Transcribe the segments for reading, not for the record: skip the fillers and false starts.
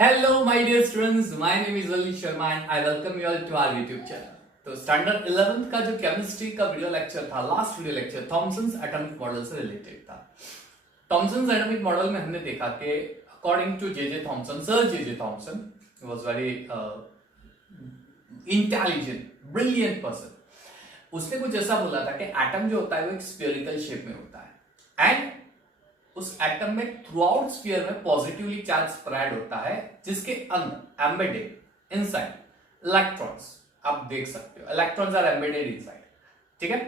Hello, my dear students. My name is Ali Sharma and I welcome you all to our YouTube channel. तो standard 11th का जो chemistry का video lecture था, last video lecture Thomson's atomic model से related था। Thomson's atomic model में हमने देखा कि according to J Thomson, sir J Thomson was very intelligent, brilliant person. उसने कुछ ऐसा बोला था कि एटम जो होता है वो एक स्फेरिकल शेप में होता है एंड उस एटम में थ्रू आउट स्फीयर में पॉजिटिवली चार्ज स्प्रेड होता है, जिसके अंदर एम्बेडेड इनसाइड इलेक्ट्रॉन्स, आप देख सकते हो इलेक्ट्रॉन्स आर एम्बेडेड इनसाइड, ठीक है।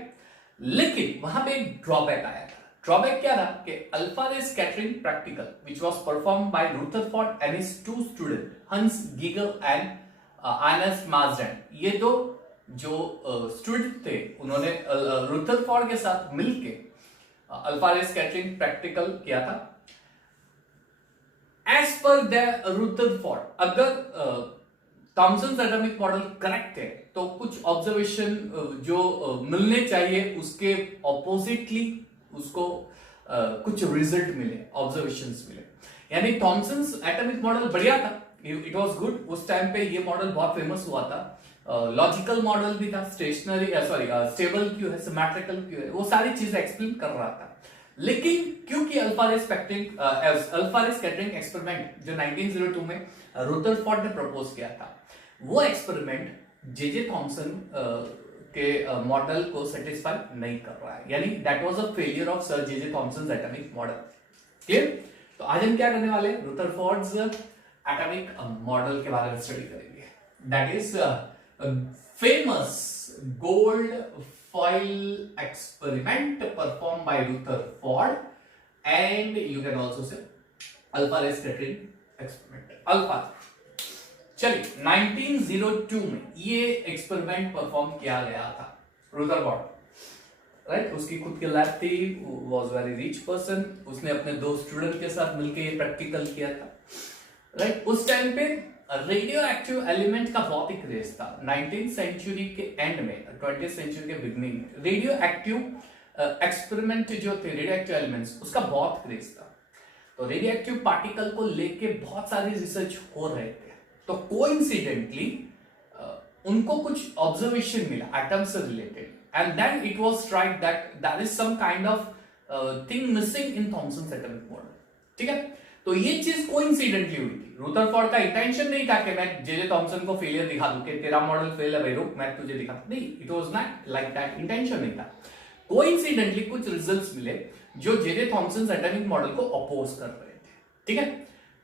लेकिन वहां पे एक ड्रॉबैक आया था। ड्रॉबैक क्या था कि alpha ray scattering practical which was performed by Rutherford and his two student Hans Geiger and Ernest Marsden. ये दो जो स्टूडेंट थे, उन्होंने रुदरफोर्ड के साथ मिलकर अल्फा रे स्कैटरिंग प्रैक्टिकल किया था। एज पर द रुदरफोर्ड, अगर थॉमसन्स एटॉमिक मॉडल करेक्ट है तो कुछ ऑब्जर्वेशन जो मिलने चाहिए उसके ऑपोजिटली उसको कुछ रिजल्ट मिले, ऑब्जर्वेशंस मिले। यानी थॉमसन्स एटॉमिक मॉडल बढ़िया था, इट वाज गुड। उस टाइम पे ये मॉडल बहुत फेमस हुआ था। लॉजिकल मॉडल भी था, स्टेशनरी स्टेबल क्यों है, सिमेट्रिकल क्यों है, वो सारी चीजें एक्सप्लेन कर रहा था। लेकिन क्योंकि अल्फा रे स्कैटरिंग एक्सपेरिमेंट जो 1902 में रुदरफोर्ड ने प्रपोज किया था, वो एक्सपेरिमेंट जे थॉमसन के मॉडल को सेटिस्फाई नहीं कर रहा है, यानी that was a failure of sir J Thomson's atomic model. Clear? तो आज हम क्या करने वाले हैं, रुदरफोर्ड्स एटॉमिक मॉडल के बारे में स्टडी करेंगे। That is famous gold foil experiment performed by Rutherford, and you can also say alpha ray scattering experiment, alpha। चलिए 1902 में ये एक्सपेरिमेंट परफॉर्म किया गया था रुदरफोर्ड, राइट। उसकी खुद की लैब थी, वाज वेरी रिच पर्सन, उसने अपने दो स्टूडेंट के साथ मिलकर ये प्रैक्टिकल किया था, राइट। उस टाइम पे रेडियो एक्टिव एलिमेंट का बहुत ही क्रेज था। 19th सेंचुरी के एंड में, 20th सेंचुरी के बिगनिंग में रेडियो एक्टिव एक्सपेरिमेंट जो थे, रेडियो एक्टिव एलिमेंट्स, उसका बहुत क्रेज था। तो रेडियो एक्टिव पार्टिकल को लेके बहुत सारी रिसर्च हो रहे थे। तो कोइंसिडेंटली उनको कुछ ऑब्जर्वेशन मिला एटम से related, and then it was tried that there is some kind of thing missing in Thomson's atomic model, ठीक है। तो ये चीज कोइंसिडेंटली हुई थी। रुदरफोर्ड का इंटेंशन नहीं था कि मैं जे थॉमसन को फेलियर दिखा दूं कि तेरा मॉडल फेल है भाई, रुक मैं तुझे दिखा, नहीं, it was not like that, intention नहीं था। कोइंसिडेंटली कुछ रिजल्ट्स मिले जो जे थॉमसन्स एटॉमिक मॉडल को अपोज कर रहे थे, ठीक है।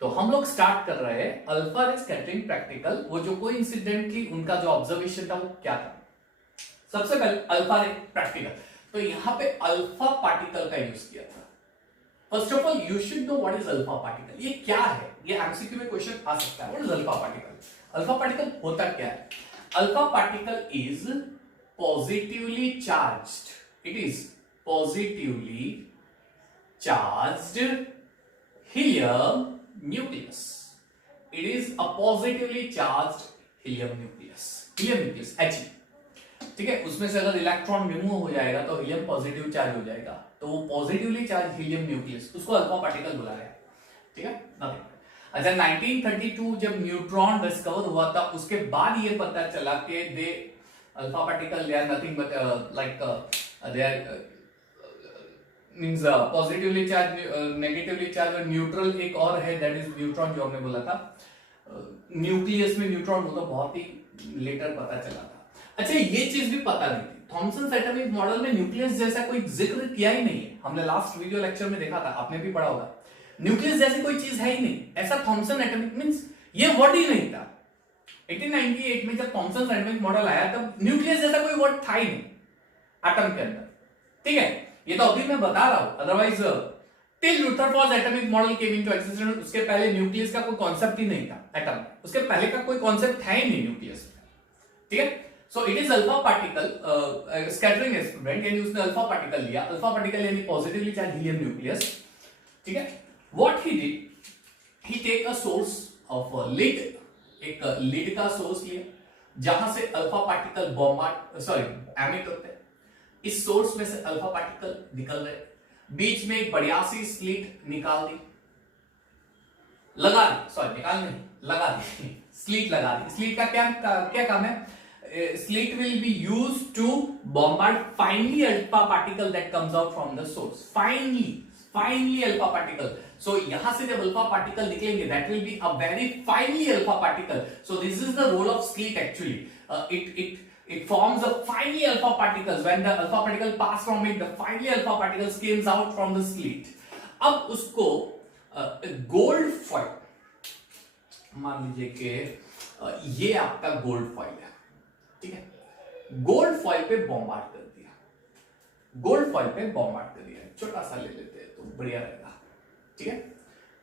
तो हम लोग स्टार्ट कर रहे हैं अल्फा रे स्कैटरिंग प्रैक्टिकल। वो जो कोइंसिडेंटली उनका जो ऑब्जर्वेशन था वो क्या था। सबसे पहले अल्फा रे प्रैक्टिकल, तो यहां पे अल्फा पार्टिकल का यूज किया था। First of all you should know what is alpha particle, ये क्या है, ये एमसीक्यू में क्वेश्चन आ सकता है। What is alpha particle? Alpha particle होता क्या है? Alpha particle is positively charged, it is positively charged helium nucleus, it is a positively charged helium nucleus He, ठीक है। उसमें से अगर इलेक्ट्रॉन रिमूव हो जाएगा तो हीलियम पॉजिटिव चार्ज हो जाएगा, तो वो पॉजिटिवली चार्ज हीलियम न्यूक्लियस, उसको अल्फा पार्टिकल बुला रहे हैं, ठीक है। अच्छा 1932 जब न्यूट्रॉन डिस्कवर हुआ था, उसके बाद ये पता चला कि they alpha particle they are nothing but like they are means positively charge, negatively charge, और न्यूट्रल एक और है दैट इज न्यूट्रॉन, जो हमने बोला था न्यूक्लियस में न्यूट्रॉन, वो तो बहुत ही लेटर पता चला था। अच्छा ये चीज भी पता नहीं थी, थॉमसन्स एटॉमिक मॉडल में न्यूक्लियस जैसा कोई जिक्र किया ही नहीं है। हमने लास्ट वीडियो लेक्चर में देखा था, आपने भी पढ़ा होगा, न्यूक्लियस जैसी कोई चीज है ही नहीं, ऐसा थॉमसन एटॉमिक मींस ये वर्ड ही नहीं था। 1898 में जब थॉमसन्स एटॉमिक मॉडल आया तब न्यूक्लियस जैसा कोई वर्ड था ही नहीं एटम के अंदर, ठीक है। ये तो अभी मैं बता रहा हूं, otherwise till Rutherford atomic model came into existence, उसके पहले न्यूक्लियस का कोई कॉन्सेप्ट ही नहीं था एटम, उसके पहले का कोई कॉन्सेप्ट है ही नहीं न्यूक्लियस, ठीक है। So it is alpha particle scattering experiment, यानी उसने अल्फा पार्टिकल लिया, अल्फा पार्टिकल यानी पॉजिटिवली चार्ज हीलियम न्यूक्लियस, ठीक है। What he did, he take a source of a lead, एक लीड का सोर्स लिया जहां से अल्फा पार्टिकल एमिट होते हैं। इस सोर्स में से अल्फा पार्टिकल निकल रहे, बीच में एक बढ़िया सी स्लिट निकाल दी, लगा दी, सॉरी निकाल नहीं, लगा दी, स्लीट लगा दी। स्लीट का क्या काम है? Slit will be used to bombard finally alpha particle that comes out from the source. Finally alpha particle. So यहां से जब अल्फा पार्टिकल निकलेंगे that will be a very finally alpha particle. So this is the role of slit actually. It forms a finely alpha particles. When the alpha particle pass from it, the finely alpha particles comes out from the slit. अब उसको gold foil, मान लीजिए कि ये आपका gold foil है, ठीक है। गोल्ड फॉइल पे बॉम्बार्ड कर दिया, गोल्ड फॉइल पे बॉम्बार्ड कर दिया, छोटा सा ले लेते हैं तो बढ़िया रहेगा, ठीक है।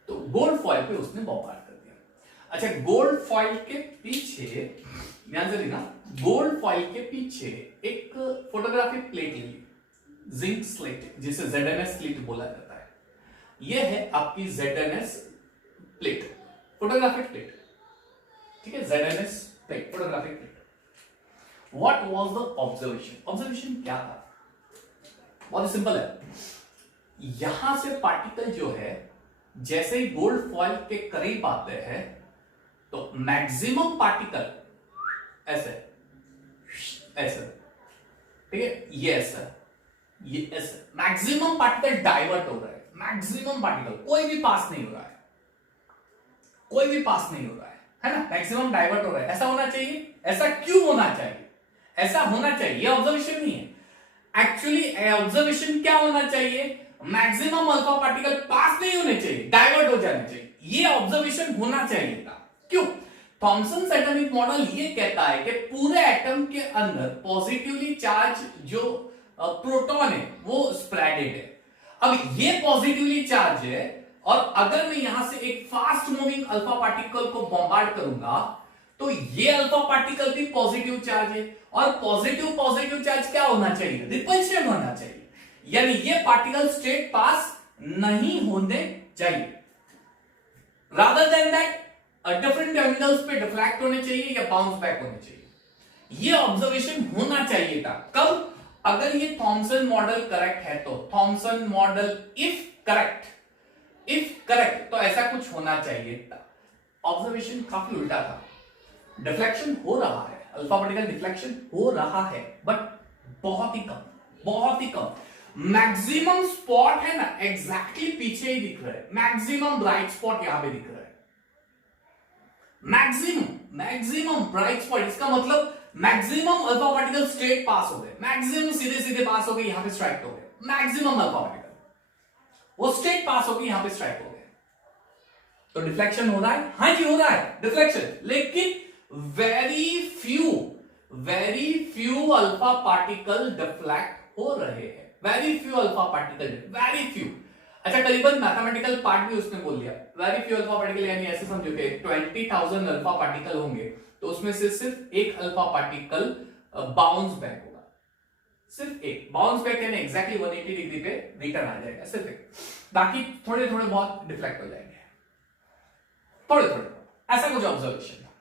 तो गोल्ड फॉइल पे उसने बॉम्बार्ड कर दिया। अच्छा, गोल्ड फॉइल के पीछे ध्यान से देखना, गोल्ड फॉइल के पीछे एक फोटोग्राफिक प्लेट ली, जिंक स्लेट, जिसे ZNS स्लीट बोला जाता है। यह है आपकी ZNS प्लेट, फोटोग्राफिक प्लेट, ठीक है। ZNS plate, photographic plate. What was the observation? Observation क्या था? बहुत सिंपल है। यहां से पार्टिकल जो है जैसे ही गोल्ड फॉइल के करीब आते हैं तो मैक्सिमम पार्टिकल ऐसे ऐसे, ठीक है, ये ऐसा, ये ऐसे, मैक्सिमम पार्टिकल डाइवर्ट हो रहा है। मैक्सिमम पार्टिकल, कोई भी पास नहीं हो रहा है, कोई भी पास नहीं हो रहा है ना, मैक्सिमम डाइवर्ट हो रहा है। ऐसा होना चाहिए। ऐसा क्यों होना चाहिए? ऐसा होना चाहिए, ये ऑब्जर्वेशन नहीं है एक्चुअली। ऑब्जर्वेशन क्या होना चाहिए? मैक्सिमम अल्फा पार्टिकल पास नहीं होने चाहिए, डाइवर्ट हो जाने चाहिए, ये ऑब्जर्वेशन होना चाहिए था। क्यों? थॉमसन एटॉमिक मॉडल ये कहता है कि पूरे एटम के अंदर पॉजिटिवली चार्ज जो प्रोटॉन है वो स्प्रेडेड है। अब ये पॉजिटिवली चार्ज है और अगर मैं यहां से एक फास्ट मूविंग अल्फा पार्टिकल को बॉम्बार्ड करूंगा तो ये अल्फा पार्टिकल भी पॉजिटिव चार्ज है, और पॉजिटिव चार्ज क्या होना चाहिए? रिपल्शन होना चाहिए, यानी ये पार्टिकल स्ट्रेट पास नहीं होने चाहिए। Rather than that different angles पे डिफ्लेक्ट होने चाहिए या बाउंस बैक होने चाहिए। ये ऑब्जर्वेशन होना चाहिए था। कब? अगर ये थॉमसन मॉडल करेक्ट है तो। थॉमसन मॉडल इफ करेक्ट तो ऐसा कुछ होना चाहिए था। ऑब्जर्वेशन काफी उल्टा था। डिफ्लेक्शन हो रहा है, अल्फा पार्टिकल डिफ्लेक्शन हो रहा है, बट बहुत ही कम। मैक्सिमम स्पॉट है ना, एग्जैक्टली पीछे ही दिख रहा है। मैक्सिमम ब्राइट स्पॉट यहां पे दिख रहा है। मैक्सिमम ब्राइट स्पॉट, इसका मतलब मैक्सिमम अल्फा पार्टिकल स्ट्रेट पास हो गए, मैक्सिमम सीधे पास हो गए, यहां पे स्ट्राइक हो गए। मैक्सिमम अल्फा पार्टिकल वो स्ट्रेट पास हो गए, यहां पे स्ट्राइक हो गए। तो डिफ्लेक्शन हो रहा है, हाँ जी हो रहा है डिफ्लेक्शन, लेकिन very few alpha particle deflect हो रहे हैं। Very few alpha particle, very few. अच्छा, करीबन मैथमेटिकल पार्ट भी उसने बोल दिया। वेरी फ्यू अल्फा पार्टिकल यानी ऐसे समझो कि 20,000 अल्फा पार्टिकल होंगे तो उसमें से सिर्फ एक अल्फा पार्टिकल बाउंस बैक होगा, सिर्फ एक बाउंस बैक, यानी एग्जैक्टली 180 डिग्री पे रिटर्न आ जाएगा, सिर्फ एक। बाकी थोड़े बहुत डिफ्लेक्ट हो जाएंगे, थोड़े ऐसा कुछ ऑब्जर्वेशन था।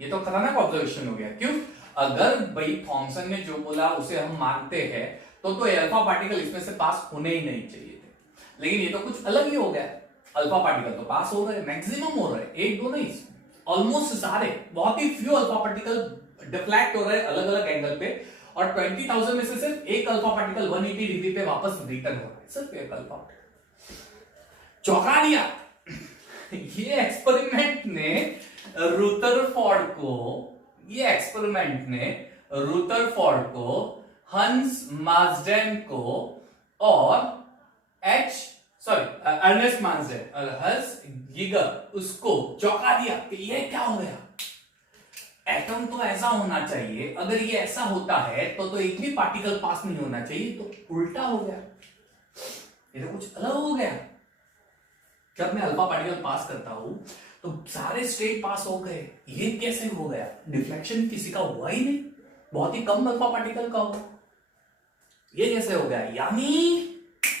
ये तो खतरनाक ऑब्जर्वेशन हो गया। क्यों? अगर भाई थॉमसन ने जो बोला उसे हम मानते हैं तो अल्फा पार्टिकल इसमें से पास होने ही नहीं चाहिए थे, लेकिन ये तो कुछ अलग ही हो गया। अल्फा पार्टिकल तो पास हो रहे, मैक्सिमम हो रहे, एक दो नहीं, ऑलमोस्ट सारे, बहुत ही फ्यू अल्फा पार्टिकल डिफ्लेक्ट हो रहे अलग अलग एंगल पे, और 20,000 में से सिर्फ एक अल्फा पार्टिकल 180 डिग्री पे वापस रिटर्न हो रहा है, सिर्फ एक अल्फा पार्टिकल। चौंका दिया। ये एक्सपेरिमेंट ने रुदरफोर्ड को, हंस मार्सडेन को और अर्नेस्ट मार्सडेन और हंस गीगर उसको चौंका दिया कि ये क्या हो गया। एटम तो ऐसा होना चाहिए, अगर ये ऐसा होता है तो एक भी पार्टिकल पास नहीं होना चाहिए, तो उल्टा हो गया, ये तो कुछ अलग हो गया। जब मैं अल्फा पार्टिकल पास करता हूं तो सारे स्ट्रेट पास हो गए, ये कैसे हो गया? डिफ्लेक्शन किसी का हुआ ही नहीं, बहुत ही कम अल्फा पार्टिकल का हुआ, ये कैसे हो गया? यानी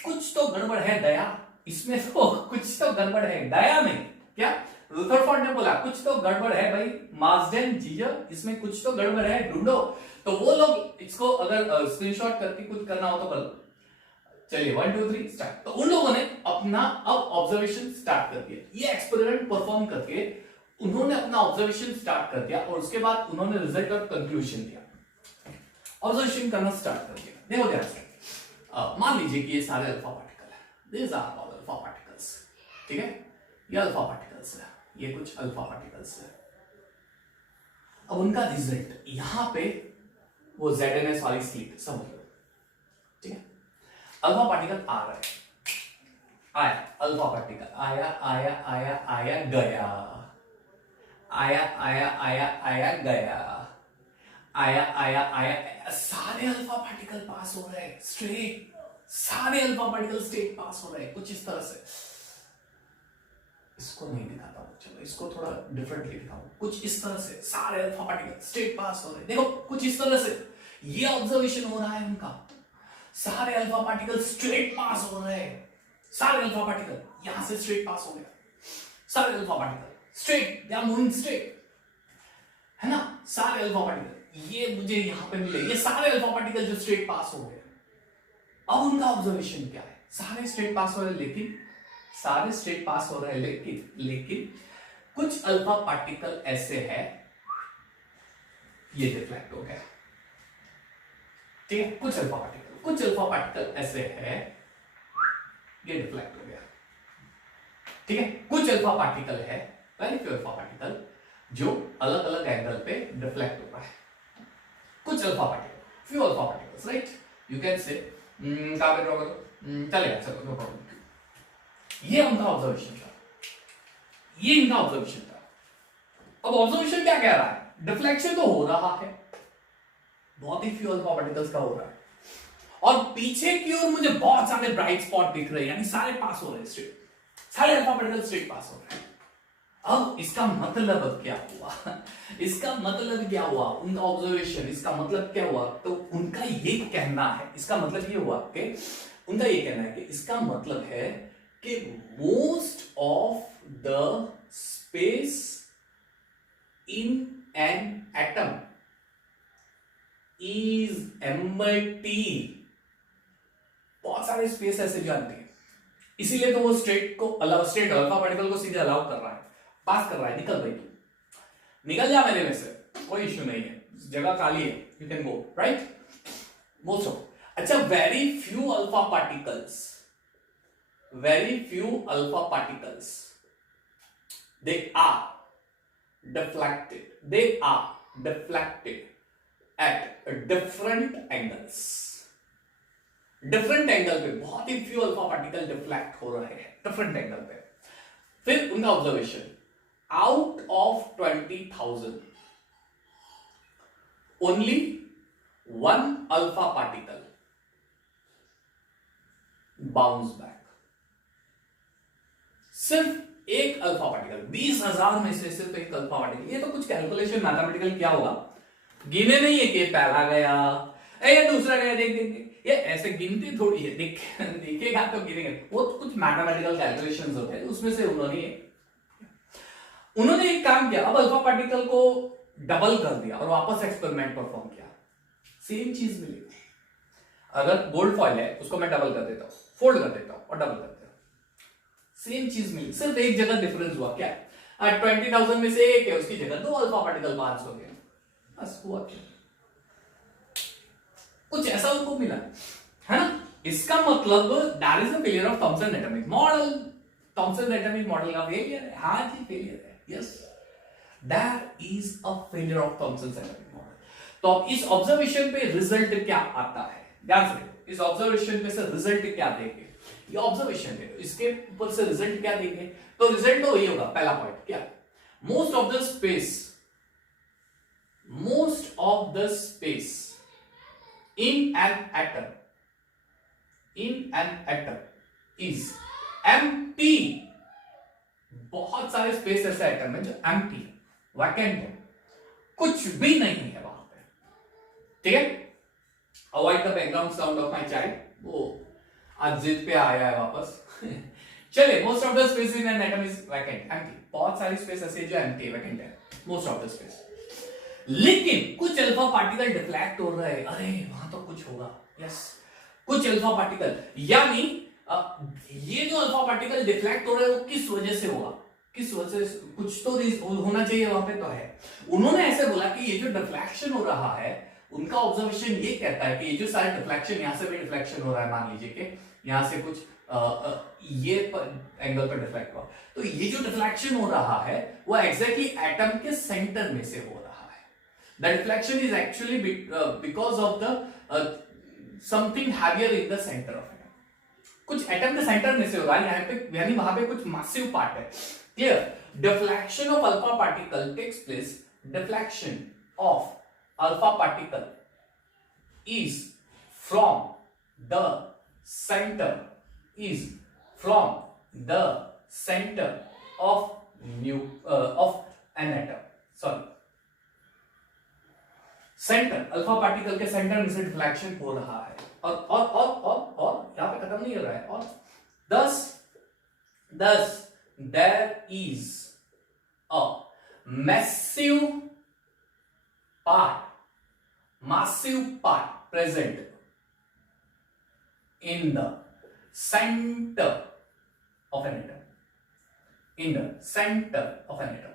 कुछ तो गड़बड़ है दया इसमें, तो कुछ तो गड़बड़ है दया में। क्या रुदरफोर्ड ने बोला कुछ तो गड़बड़ है भाई, मार्सडेन जीजर इसमें कुछ तो गड़बड़ है, ढूंढो। तो वो लोग इसको अगर स्क्रीनशॉट करके कुछ करना हो तो कर लो। चलिए 1 2 3 स्टार्ट। तो उन लोगों ने अपना अब ऑब्जर्वेशन स्टार्ट कर दिया, ये एक्सपेरिमेंट परफॉर्म करके उन्होंने अपना ऑब्जर्वेशन स्टार्ट कर दिया और उसके बाद उन्होंने रिजल्ट और कंक्लूजन दिया। ऑब्जर्वेशन करना स्टार्ट कर दिया। देखो ध्यान से, मान लीजिए कि ये सारे अल्फा पार्टिकल है, this are all alpha particles, ठीक है, ये अल्फा पार्टिकल्स है, ये कुछ अल्फा पार्टिकल्स है। अब उनका रिजल्ट यहां पे वो ZNS वाली स्लिट समझ लो, ठीक है, अल्फा पार्टिकल आ रहा है, आया अल्फा पार्टिकल आया आया आया आया गया, आया आया आया आया गया, आया आया आया, सारे अल्फा पार्टिकल पास हो रहे हैं स्ट्रेट, सारे अल्फा पार्टिकल स्ट्रेट पास हो रहे हैं कुछ इस तरह से। इसको नहीं दिखाता हूं, चलो इसको थोड़ा डिफरेंटली दिखाऊं, कुछ इस तरह से सारे अल्फा पार्टिकल स्ट्रेट पास हो रहे हैं। देखो कुछ इस तरह से ये ऑब्जर्वेशन हो रहा है उनका, सारे अल्फा पार्टिकल स्ट्रेट पास हो रहे हैं, सारे अल्फा पार्टिकल यहां से स्ट्रेट पास हो गया, सारे alpha particle straight, they are moving straight, है ना, सारे अल्फा पार्टिकल ये मुझे यहां पे मिले, ये सारे अल्फा पार्टिकल जो स्ट्रेट पास हो गए। अब उनका ऑब्जर्वेशन क्या है, सारे स्ट्रेट पास हो रहे हैं, लेकिन सारे स्ट्रेट पास हो रहे हैं, लेकिन कुछ अल्फा पार्टिकल ऐसे है ये डिफ्लेक्ट हो गया, ठीक है, कुछ अल्फा पार्टिकल ऐसे है ये डिफ्लेक्ट हो गया, ठीक है, कुछ अल्फा पार्टिकल है, वेरी फ्यू अल्फा पार्टिकल जो अलग अलग एंगल पे डिफ्लेक्ट हो रहा है, कुछ alpha particle, few alpha particles, right, you can say कहां पे ड्रॉ करो, चलेगा, चलो नो प्रॉब्लम। ये उनका ऑब्जर्वेशन था, ये इनका ऑब्जर्वेशन था। अब ऑब्जर्वेशन क्या कह रहा है, डिफ्लेक्शन तो हो रहा है, बहुत ही फ्यू अल्फा पार्टिकल्स का हो रहा है, और पीछे की ओर मुझे बहुत सारे ब्राइट स्पॉट दिख रहे हैं, यानी सारे पास हो रहे हैं स्ट्रेट, सारे अल्फा पार्टिकल स्ट्रेट पास हो रहे हैं। अब इसका मतलब क्या हुआ, इसका मतलब क्या हुआ, उनका ऑब्जर्वेशन, इसका मतलब क्या हुआ, तो उनका ये कहना है, इसका मतलब ये हुआ कि उनका ये कहना है कि इसका मतलब है कि most of the space in an atom is empty, बहुत सारे स्पेस ऐसे जानते हैं, इसीलिए तो वो स्ट्रेट को अलाउ, स्ट्रेट अल्फा पार्टिकल को सीधे अलाउ कर रहा है, पास कर रहा है, निकल भाई तू निकल जा मेरे में से, कोई इश्यू नहीं है, जगह खाली है, you can go, right, most of, अच्छा, very few alpha particles they are deflected at different angles, different angle पे बहुत ही फ्यू अल्फा पार्टिकल डिफ्लेक्ट हो रहे हैं डिफरेंट एंगल पे। फिर उनका observation, out of 20,000 only one alpha particle bounce back, सिर्फ एक अल्फा पार्टिकल, 20,000 में से सिर्फ एक अल्फा पार्टिकल। ये तो कुछ कैलकुलेशन मैथमेटिकल क्या होगा, गिने नहीं है कि पहला गया ये दूसरा गया, देख देख देख, ये ऐसे गिनती थोड़ी है, देखेगा तो गिनेगा, वो कुछ मैथमेटिकल कैलकुलेशंस होते हैं, उसमें से उन्होंने एक काम किया, अब अल्फा पार्टिकल को डबल कर दिया और वापस एक्सपेरिमेंट परफॉर्म किया, सेम चीज मिलेगी। अगर गोल्ड फॉइल है उसको मैं डबल कर देता हूं, फोल्ड कर देता हूं और डबल कर देता हूं, सेम चीज मिली, सिर्फ एक जगह डिफरेंस हुआ, क्या 20,000 में से एक है, उसकी जगह 2 अल्फा पार्टिकल पास हो गए, बस हुआ क्या, कुछ ऐसा उनको मिला, है ना। इसका मतलब that is a failure of Thomson atomic model, Thomson atomic model का फेलियर है, हाँ जी फेलियर है, yes that is a failure of Thomson atomic model. तो अब इस ऑब्जर्वेशन पे रिजल्ट क्या आता है, ध्यान से देखो, इस ऑब्जर्वेशन पे से रिजल्ट क्या देंगे, ये ऑब्जर्वेशन है, इसके ऊपर से रिजल्ट क्या देंगे, तो रिजल्ट तो वही होगा, पहला पॉइंट क्या, most of the space in an atom is empty, बहुत सारे स्पेस ऐसे एटम है जो एम्प्टी है, वैकेंट है, कुछ भी नहीं है वहां पे, ठीक है। Avoid the background sound of my child, वो आज जिद पे आया है वापस चलिए, most of the space in an atom is vacant, empty, बहुत सारी स्पेस ऐसे जो एम्प्टी है, वैकेंट है, मोस्ट ऑफ द स्पेस, लेकिन कुछ अल्फा पार्टिकल डिफ्लेक्ट हो रहे हैं, अरे वहां तो कुछ होगा, यस, कुछ अल्फा पार्टिकल, यानी ये जो अल्फा पार्टिकल डिफ्लेक्ट हो रहे हैं वो किस वजह से होगा, किस वजह से, कुछ तो होना चाहिए वहां पे, तो है। उन्होंने ऐसे बोला कि ये जो डिफ्लेक्शन हो रहा है, उनका ऑब्जर्वेशन ये कहता है कि ये जो सारा डिफ्लेक्शन, यहां से भी डिफ्लेक्शन हो रहा है, मान लीजिए कि यहां से कुछ ये एंगल पर डिफ्लेक्ट हुआ, तो ये जो डिफ्लेक्शन हो रहा है वो एग्जैक्टली एटम के सेंटर में से हो रहा है। The deflection is actually because of the something heavier in the centre of atom, कुछ एटम के सेंटर में से हो रहा है यहाँ पे, यानी वहां पे कुछ मासिव पार्ट है। Clear? Deflection of alpha particle takes place, deflection of alpha particle is from the center, is from the center of an atom, sorry, centre, alpha particle के सेंटर में से डिफ्लेक्शन हो रहा है, और यहां पे खत्म नहीं हो रहा है, और thus there is a massive part present in the center of an atom, in the center of an atom,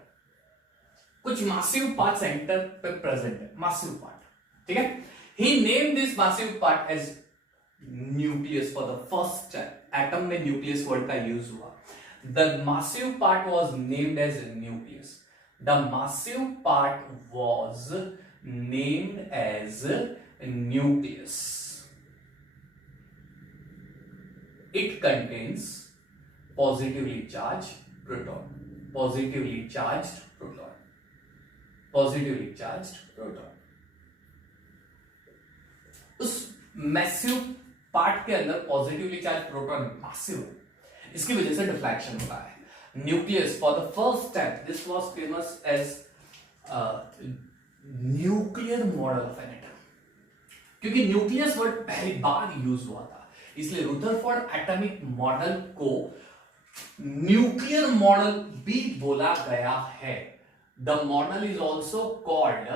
कुछ massive part center पे present है, massive part, ठीक है। He named this massive part as nucleus for the first time, atom में nucleus word का use हुआ, the massive part was named as nucleus, the massive part was named as nucleus. It contains positively charged proton, positively charged proton, positively charged proton. उस massive part के अंदर positively charge proton massive है, इसकी वजह से deflection होता है। Nucleus for the first time, this was famous as nuclear model of an atom, क्योंकि न्यूक्लियस वर्ड पहली बार यूज हुआ था, इसलिए रुदरफोर्ड एटॉमिक मॉडल को न्यूक्लियर मॉडल भी बोला गया है। The model is also called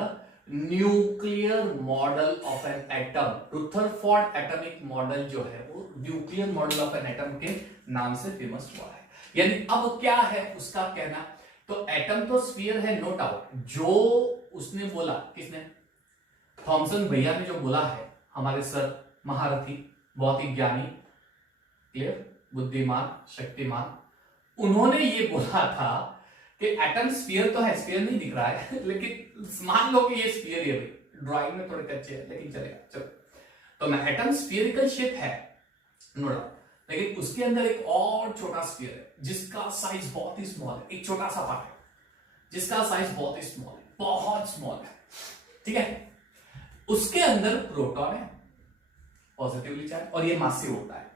nuclear model of an atom. Rutherford atomic model जो है वो nuclear model of an atom के नाम से फेमस हुआ है। यानी अब क्या है उसका कहना, तो एटम तो स्फीयर है, नो डाउट, जो उसने बोला, किसने, थॉमसन भैया ने जो बोला है, हमारे सर महारथी, बहुत ही ज्ञानी, क्लियर, बुद्धिमान, शक्तिमान, उन्होंने ये बोला था कि एटम स्फीयर तो है, स्फीयर नहीं दिख रहा है लेकिन मान लो कि ये स्फीयर है, ड्राइंग में थोड़े कच्चे है लेकिन चलेगा, चलो, तो मैं एटम स्फीयरिकल शेप है, नो डाउट, लेकिन उसके अंदर एक और छोटा स्फीयर है जिसका साइज बहुत ही स्मॉल है, एक छोटा सा पार्ट है जिसका साइज बहुत ही स्मॉल है, बहुत स्मॉल है, ठीक है, उसके अंदर प्रोटॉन है पॉजिटिवली चार्ज, और ये मासिव होता है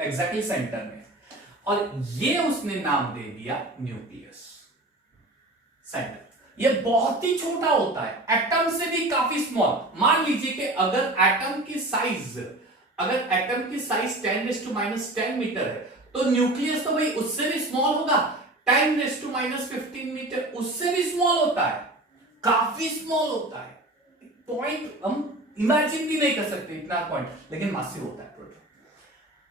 एग्जैक्टली सेंटर में, और ये उसने नाम दे दिया न्यूक्लियस सेंटर। ये बहुत ही छोटा होता है, एटम से भी काफी स्मॉल। मान लीजिए कि अगर एटम की साइज 10⁻⁻10 मीटर है, तो न्यूक्लियस तो भाई उससे भी स्मॉल होगा, 10⁻⁻15 मीटर, उससे भी स्मॉल होता है, काफी स्मॉल होता है, पॉइंट हम इमेजिन भी नहीं कर सकते इतना पॉइंट, लेकिन मासिव होता है प्रोटॉन,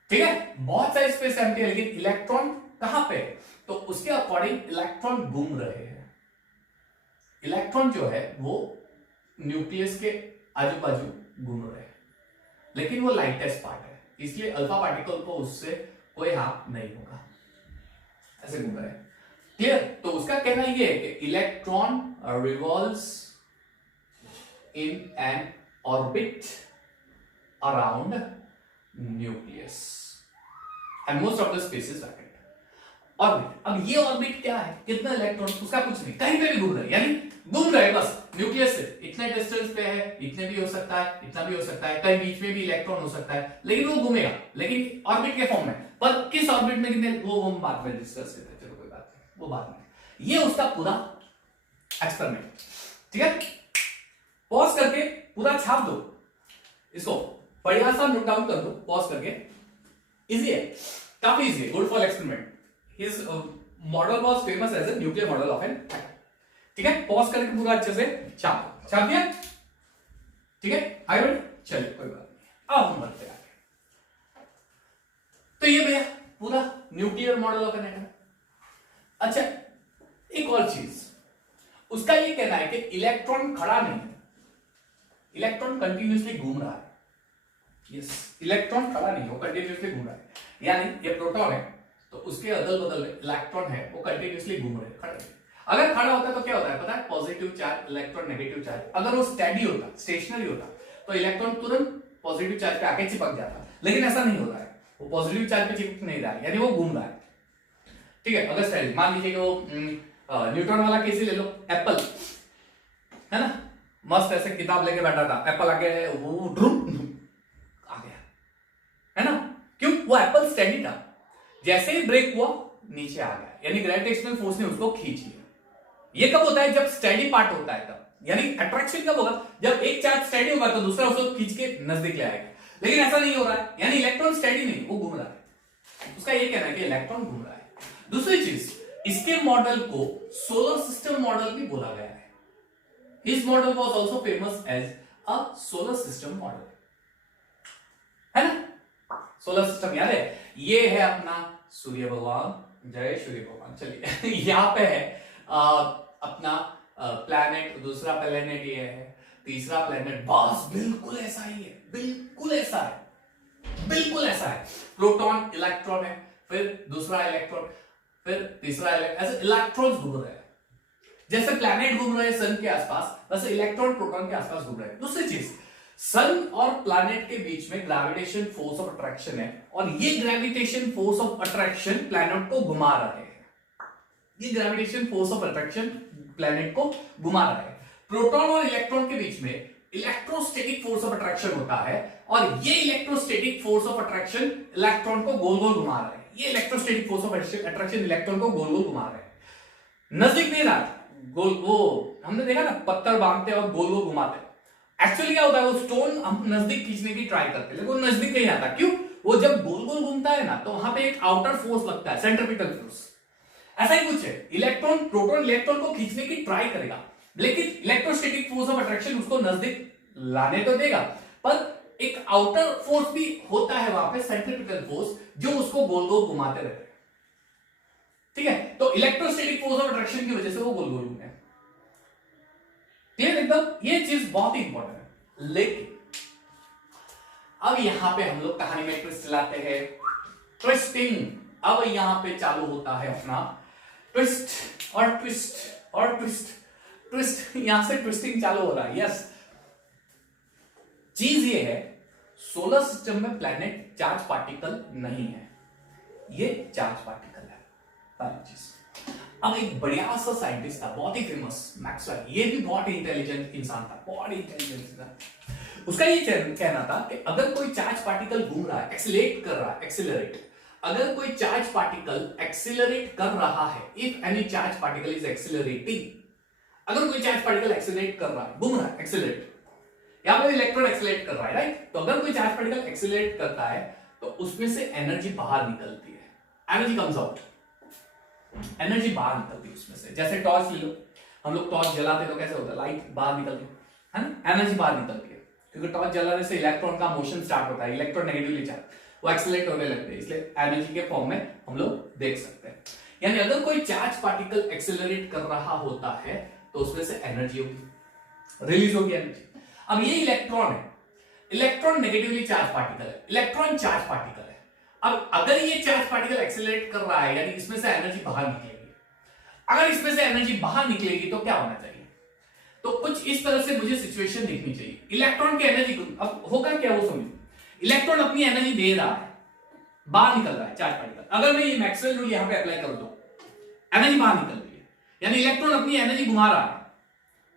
ठीक है, बहुत सारी स्पेस एम्प्टी है, लेकिन इलेक्ट्रॉन कहां पे, तो उसके अकॉर्डिंग इलेक्ट्रॉन घूम रहे हैं, इलेक्ट्रॉन जो है वो न्यूक्लियस के आजू बाजू घूम रहे हैं, लेकिन वो लाइटेस्ट पार्ट है, इसलिए अल्फा पार्टिकल को उससे कोई हार्म नहीं होगा, ऐसे घूम रहे हैं, क्लियर। तो उसका कहना यह है कि electron revolves in an orbit around nucleus and most of the spaces vacant. Orbit, अब ये ऑर्बिट क्या है, कितना इलेक्ट्रॉन, उसका कुछ नहीं, कहीं पे भी घूम रहे, यानी घूम रहे बस न्यूक्लियस से, इतने डिस्टेंस पे है, इतने भी हो सकता है, इतना भी हो सकता है, कहीं बीच में भी इलेक्ट्रॉन हो सकता है, लेकिन वो घूमेगा, लेकिन ऑर्बिट के फॉर्म में, पर किस ऑर्बिट में कितने, वो हम बाद में डिस्कस करते हैं, चलो कोई बात नहीं, वो बाद में। ये उसका पूरा एक्सपेरिमेंट, ठीक है, पॉज करके पूरा छाप दो इसको, बढ़िया सा नोट डाउन कर दो, पॉज करके, इजी है, काफी इजी है, good for experiment. His model was famous as a nuclear model of an atom, ठीक है, पॉज करके पूरा अच्छे से छाप दिया, ठीक है, आगे बढ़े, चलिए कोई बात नहीं, अब हम बढ़ते हैं आगे। तो ये भैया पूरा nuclear model of an atom. अच्छा, एक और चीज, उसका ये कहना है कि इलेक्ट्रॉन खड़ा नहीं है, इलेक्ट्रॉन कंटिन्यूसली घूम रहा है। यस, इलेक्ट्रॉन खड़ा नहीं, वो कंटिन्यूसली घूम रहा है। यानी ये प्रोटॉन है तो उसके अदल बदल इलेक्ट्रॉन है वो कंटिन्यूसली घूम रहे हैं, खड़े। अगर खड़ा होता तो क्या होता है पता है? Positive charge electron, negative charge. अगर वो स्टेडी होता, स्टेशनरी होता, तो इलेक्ट्रॉन तुरंत पॉजिटिव चार्ज पे आके चिपक जाता, लेकिन ऐसा नहीं होता है, वो पॉजिटिव चार्ज पे चिपक नहीं रहा है, यानी वो घूम रहा है। ठीक है, अगर स्टेडी, मान लीजिए कि वो न्यूटन वाला केस ही ले लो, एप्पल है ना, मस्त ऐसे किताब लेके बैठा था, एप्पल आके वो आ गया, है ना? क्यों? वो एप्पल स्टेडी था, जैसे ही ब्रेक हुआ नीचे आ गया, यानी ग्रेविटेशनल फोर्स ने उसको खींच लिया। ये कब होता है? जब स्टेडी पार्ट होता है तब। यानी अट्रैक्शन कब होगा? जब एक चार्ज स्टेडी होगा तो दूसरा उसको खींच के नजदीक ले आएगा, लेकिन ऐसा नहीं हो रहा है, यानी इलेक्ट्रॉन स्टेडी नहीं, वो घूम रहा है। उसका ये कहना है कि इलेक्ट्रॉन घूम रहा है। दूसरी चीज, इसके मॉडल को सोलर सिस्टम मॉडल भी बोला गया है। His model was also famous as a solar system model, है ना? सोलर सिस्टम याद है? ये है अपना सूर्य भगवान, जय सूर्य भगवान। चलिए यहां पे है अपना प्लैनेट, दूसरा प्लैनेट ये है, तीसरा प्लैनेट, बस बिल्कुल ऐसा ही है, बिल्कुल ऐसा है, बिल्कुल ऐसा है। प्रोटॉन, इलेक्ट्रॉन है, फिर दूसरा इलेक्ट्रॉन, फिर तीसरा इलेक्ट्रॉन, ऐसे इलेक्ट्रॉन्स घूम रहे हैं। जैसे प्लैनेट घूम रहे हैं सन के आसपास, वैसे इलेक्ट्रॉन प्रोटॉन के आसपास घूम रहे हैं। दूसरी चीज, सन और प्लैनेट के बीच में ग्रेविटेशन फोर्स ऑफ अट्रैक्शन है, और ये gravitation force of attraction planet को घुमा रहे हैं। ये gravitation force of attraction planet को घुमा रहा है। प्रोटॉन और इलेक्ट्रॉन के बीच में इलेक्ट्रोस्टैटिक फोर्स ऑफ अट्रैक्शन होता है, और ये electrostatic force of attraction electron को गोल गोल घुमा रहा है। ये electrostatic force of attraction electron को गोल गोल घुमा रहा है, नजदीक नहीं रहा। गोल, वो हमने देखा ना, पत्थर बांधते और गोल गोल घुमाते। एक्चुअली क्या होता है? वो स्टोन हम नजदीक खींचने की ट्राई करते हैं, लेकिन वो नजदीक नहीं आता। क्यों? वो जब गोल गोल घूमता है ना, तो वहां पे एक आउटर फोर्स लगता है, सेंट्रीपिटल फोर्स। ऐसा ही कुछ है, इलेक्ट्रॉन, प्रोटॉन इलेक्ट्रॉन को खींचने की ट्राई करेगा, लेकिन इलेक्ट्रोस्टैटिक फोर्स ऑफ अट्रैक्शन उसको नजदीक लाने तो देगा, पर एक आउटर फोर्स भी होता है वहां पे, सेंट्रीपिटल फोर्स, जो उसको गोल गोल घुमाते रहते हैं। ठीक है, तो इलेक्ट्रोस्टैटिक फोर्स ऑफ अट्रैक्शन की वजह से वो गोल गोल घूमते हैं। क्लियर एकदम? ये चीज बहुत ही इंपॉर्टेंट है। लेकिन अब यहां पे हम लोग कहानी में ट्विस्ट लाते हैं, ट्विस्टिंग। अब यहां पे चालू होता है अपना ट्विस्ट और ट्विस्ट और ट्विस्ट, ट्विस्ट, यहां से ट्विस्टिंग चालू हो रहा है। यस, चीज ये है, सोलर सिस्टम में प्लैनेट चार्ज पार्टिकल नहीं है, ये चार्ज पार्टिकल है, पहली चीज। अब एक बढ़िया सा साइंटिस्ट था, बहुत ही फेमस, मैक्सवेल। ये भी बहुत इंटेलिजेंट इंसान था, बहुत इंटेलिजेंट इंसान। उसका ये कहना था कि अगर कोई चार्ज पार्टिकल घूम रहा है, एक्सीलरेट कर रहा है, एक्सीलरेट, अगर कोई चार्ज पार्टिकल एक्सीलरेट कर रहा है, if any charge particle is accelerating, अगर कोई चार्ज पार्टिकल एक्सीलरेट कर रहा है, घूम रहा है, एक्सीलरेट, यहां पर इलेक्ट्रॉन एक्सीलरेट कर रहा है, राइट? तो अगर कोई चार्ज पार्टिकल एक्सीलरेट करता है तो उसमें से एनर्जी बाहर निकलती है, एनर्जी कम्स आउट, एनर्जी बाहर निकलती है उसमें से। जैसे टॉर्च ले लो, हम लोग टॉर्च जलाते तो कैसे होता है? लाइट बाहर निकलती है ना, एनर्जी बाहर निकलती है, क्योंकि टॉर्च जलाने से इलेक्ट्रॉन का मोशन स्टार्ट होता है, इलेक्ट्रॉन नेगेटिवली चार्ज, वो एक्सीलरेट होने लगते हैं, इसलिए एनर्जी के फॉर्म में हम लोग देख सकते हैं। यानी अगर कोई चार्ज पार्टिकल एक्सीलरेट कर रहा होता है तो उसमें से एनर्जी होगी, रिलीज होगी एनर्जी। अब ये इलेक्ट्रॉन है, इलेक्ट्रॉन नेगेटिवली चार्ज पार्टिकल है, इलेक्ट्रॉन चार्ज पार्टिकल है। अब अगर ये चार्ज पार्टिकल एक्सीलरेट कर रहा है, यानी इसमें से एनर्जी बाहर निकलेगी। अगर इसमें से एनर्जी बाहर निकलेगी तो क्या होना चाहिए? तो कुछ इस तरह से मुझे सिचुएशन देखनी चाहिए। इलेक्ट्रॉन की एनर्जी, अब होगा क्या वो समझो, इलेक्ट्रॉन अपनी एनर्जी दे रहा है, बाहर निकल रहा है चार्ज पार्टिकल। अगर मैं ये मैक्सवेल रूल यहां पे अप्लाई कर दूं, एनर्जी बाहर निकल रही है, यानी इलेक्ट्रॉन अपनी एनर्जी घुमा रहा है।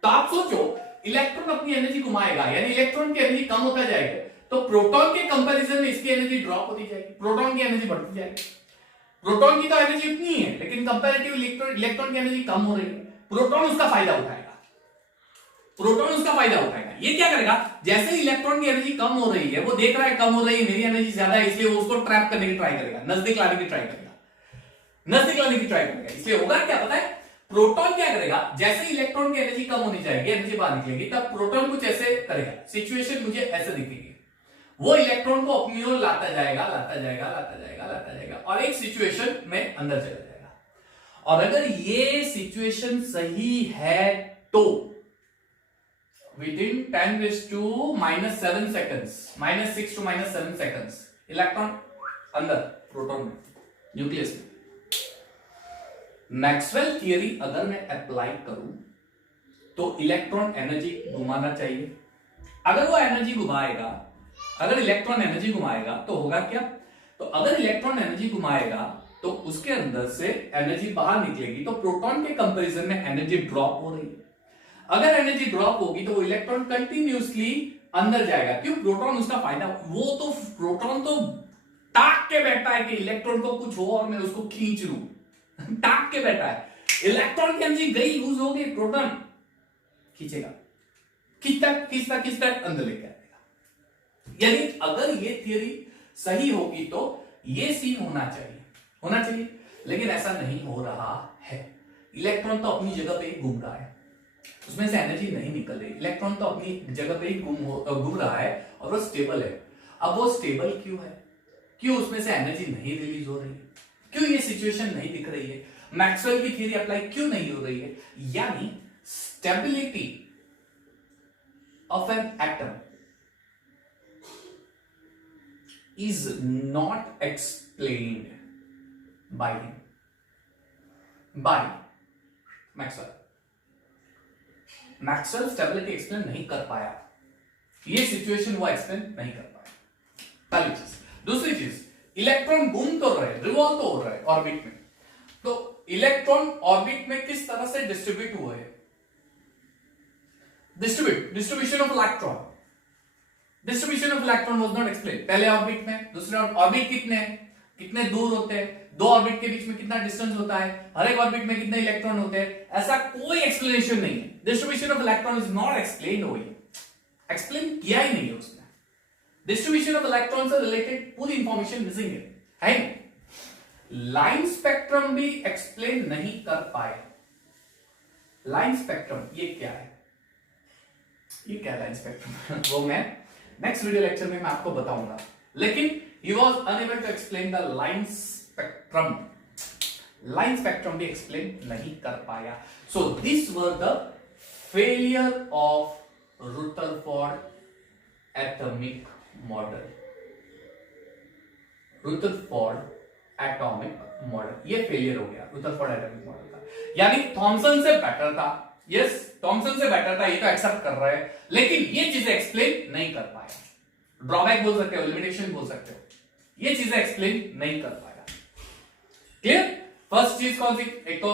तो आप सोचो, इलेक्ट्रॉन अपनी एनर्जी घुमाएगा, यानी इलेक्ट्रॉन की एनर्जी कम होता जाएगा, तो प्रोटॉन के कंपैरिजन में इसकी एनर्जी ड्रॉप होती जाएगी, प्रोटॉन की एनर्जी बढ़ती जाएगी। प्रोटॉन की तो एनर्जी इतनी है, लेकिन कंपैरेटिव इलेक्ट्रॉन की एनर्जी कम हो रही है, प्रोटॉन उसका फायदा उठाएगा, प्रोटॉन उसका फायदा उठाएगा। ये क्या करेगा? जैसे इलेक्ट्रॉन की एनर्जी कम हो रही है, वो देख रहा है कम हो रही है, मेरी एनर्जी ज्यादा है, इसलिए वो उसको ट्रैप करने की ट्राई करेगा, नजदीक लाने की ट्राई करेगा, नजदीक लाने की ट्राई करेगा। इसलिए होगा क्या पता है? प्रोटॉन क्या करेगा? जैसे इलेक्ट्रॉन की एनर्जी कम होनी चाहिए, एनर्जी बाहर निकलेगी, तब प्रोटॉन कुछ ऐसे करेगा, सिचुएशन मुझे ऐसे दिखेगी, वो इलेक्ट्रॉन को अपनी ओर लाता जाएगा, लाता जाएगा, लाता जाएगा, लाता जाएगा और एक सिचुएशन में अंदर चला जाएगा। और अगर ये सिचुएशन सही है तो within 10⁻⁻7 seconds, -6 to -7 seconds electron अंदर प्रोटॉन में, न्यूक्लियस में। मैक्सवेल थियरी अगर मैं अप्लाई करूं तो इलेक्ट्रॉन एनर्जी घुमाना चाहिए। अगर वो एनर्जी घुमाएगा, अगर इलेक्ट्रॉन एनर्जी घुमाएगा तो होगा क्या? तो अगर इलेक्ट्रॉन एनर्जी घुमाएगा तो उसके अंदर से एनर्जी बाहर निकलेगी, तो प्रोटॉन के कंपैरिजन में एनर्जी ड्रॉप हो रही है। अगर एनर्जी ड्रॉप होगी तो वो इलेक्ट्रॉन कंटिन्यूअसली अंदर जाएगा। क्यों? प्रोटॉन उसका फायदा, वो तो प्रोटॉन तो ताक के बैठा है कि इलेक्ट्रॉन को कुछ हो और मैं उसको खींच लूं, ताक के बैठा है। इलेक्ट्रॉन की एनर्जी गई, यूज हो गई, प्रोटॉन खींचेगा, खींचता खींचता खींचता अंदर लेके आएगा। यानी अगर ये थियरी सही होगी तो ये सीन होना चाहिए, होना चाहिए, लेकिन ऐसा नहीं हो रहा है। इलेक्ट्रॉन तो अपनी जगह पे ही घूम रहा है, उसमें से एनर्जी नहीं निकल रही। इलेक्ट्रॉन तो अपनी जगह पे ही घूम रहा है और वो स्टेबल है। अब वो स्टेबल क्यों है? क्यों उसमें से एनर्जी नहीं रिलीज हो रही है? क्यों ये सिचुएशन नहीं दिख रही है? मैक्सवेल की थ्योरी अप्लाई क्यों नहीं हो रही है? यानी stability of an atom is not explained by him, bye Maxwell. Maxwell stability explain नहीं कर पाया, ये सिचुएशन वो एक्सप्लेन नहीं कर पाया, पहली चीज। दूसरी चीज, इलेक्ट्रॉन घूम तो रहे, रिवॉल्व तो हो रहा है ऑर्बिट में, तो इलेक्ट्रॉन ऑर्बिट में किस तरह से डिस्ट्रीब्यूट हुए हैं? Distribution of electron, distribution of electron was not explain. पहले ऑर्बिट में, दूसरे ऑर्बिट कितने दूर होते हैं, दो ऑर्बिट के बीच में कितना डिस्टेंस होता है, हर एक ऑर्बिट में कितने इलेक्ट्रॉन होते हैं, ऐसा कोई एक्सप्लेनेशन नहीं है। Distribution of electron is not explain हुई, एक्सप्लेन किया ही नहीं है उसने। डिस्ट्रीब्यूशन ऑफ इलेक्ट्रॉन से रिलेटेड पूरी इंफॉर्मेशन मिसिंग है। लाइन स्पेक्ट्रम भी एक्सप्लेन नहीं कर पाए। लाइन स्पेक्ट्रम ये क्या है? ये क्या लाइन स्पेक्ट्रम वो मैं नेक्स्ट वीडियो लेक्चर में मैं आपको बताऊंगा, लेकिन he was unable to explain the line spectrum. Line spectrum भी एक्सप्लेन नहीं कर पाया। So these were the failure of Rutherford atomic model. Rutherford atomic model ये फेलियर हो गया Rutherford atomic model का। यानी थॉमसन से बेटर था, यस थॉमसन से बेटर था, ये तो एक्सेप्ट कर रहे हैं, लेकिन ये चीजें एक्सप्लेन नहीं कर पाया। ड्रॉबैक बोल सकते हो, लिमिटेशन बोल सकते हो, ये चीजें एक्सप्लेन नहीं कर पाया। क्लियर? फर्स्ट चीज कौन सी? एक तो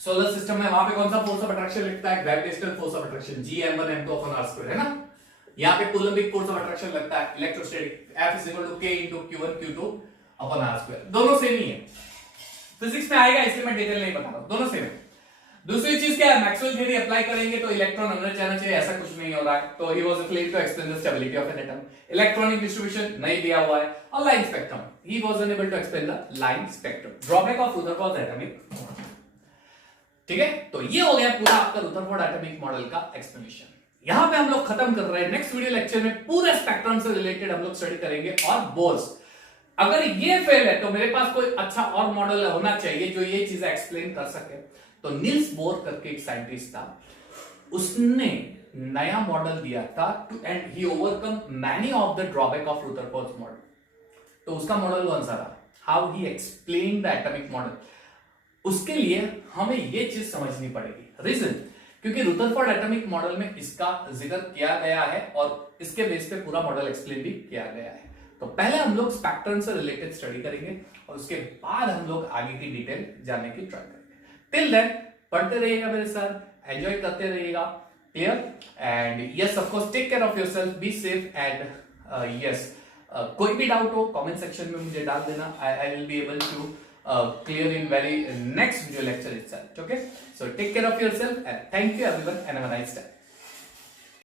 सोलर सिस्टम में वहां पे कौन सा फोर्स ऑफ अट्रैक्शन लिखता है? Gravitational force of attraction, Gm1m2/r² है ना। यहां पे कूलम्बिक फोर्स ऑफ अट्रैक्शन लगता है electrostatic, F = K × Q1 Q2/r²। दोनों सेम ही है, फिजिक्स में आएगा इसलिए मैं डिटेल नहीं बता रहा हूं, दोनों सेम है। दूसरी चीज क्या है? मैक्सवेल थ्योरी अप्लाई करेंगे तो इलेक्ट्रॉन अंदर जाना चाहिए, ऐसा कुछ नहीं हो रहा है। तो he was failed to explain the stability of an atom. Electronic distribution नहीं दिया हुआ है। और line spectrum, he was unable to explain the line spectrum. Drawback of Rutherford atomic, ठीक है। तो ये हो गया पूरा आपका रुदरफोर्ड एटॉमिक मॉडल का एक्सप्लेनेशन। यहां पे हम लोग खत्म कर रहे हैं। नेक्स्ट वीडियो लेक्चर में पूरे स्पेक्ट्रम से रिलेटेड हम लोग स्टडी करेंगे। और बोर्स, अगर ये फेल है तो मेरे पास कोई अच्छा और मॉडल होना चाहिए जो ये चीजें एक्सप्लेन कर सके। तो नील्स बोर करके एक साइंटिस्ट था, उसने नया मॉडल दिया था to and he overcome many of the drawback of Rutherford model. तो उसका मॉडल कौन सा था? How he explain the atomic model. उसके लिए हमें ये चीज समझनी पड़ेगी। रीजन, क्योंकि रुदरफोर्ड एटॉमिक मॉडल में इसका जिक्र किया गया है और इसके बेस पे पूरा मॉडल एक्सप्लेन भी किया गया है। तो पहले हम लोग स्पेक्ट्रम से रिलेटेड स्टडी करेंगे और उसके बाद हम लोग आगे की डिटेल जानने की ट्राई करेंगे। टिल देन पढ़ते रहिएगा मेरे साथ, एंजॉय करते रहिएगा। Clear? And yes of course, take care of yourself, be safe and yes, कोई भी डाउट हो कमेंट सेक्शन में मुझे डाल देना। I will be able to clear in very next video lecture itself. Okay, so take care of yourself and thank you everyone and have a nice day.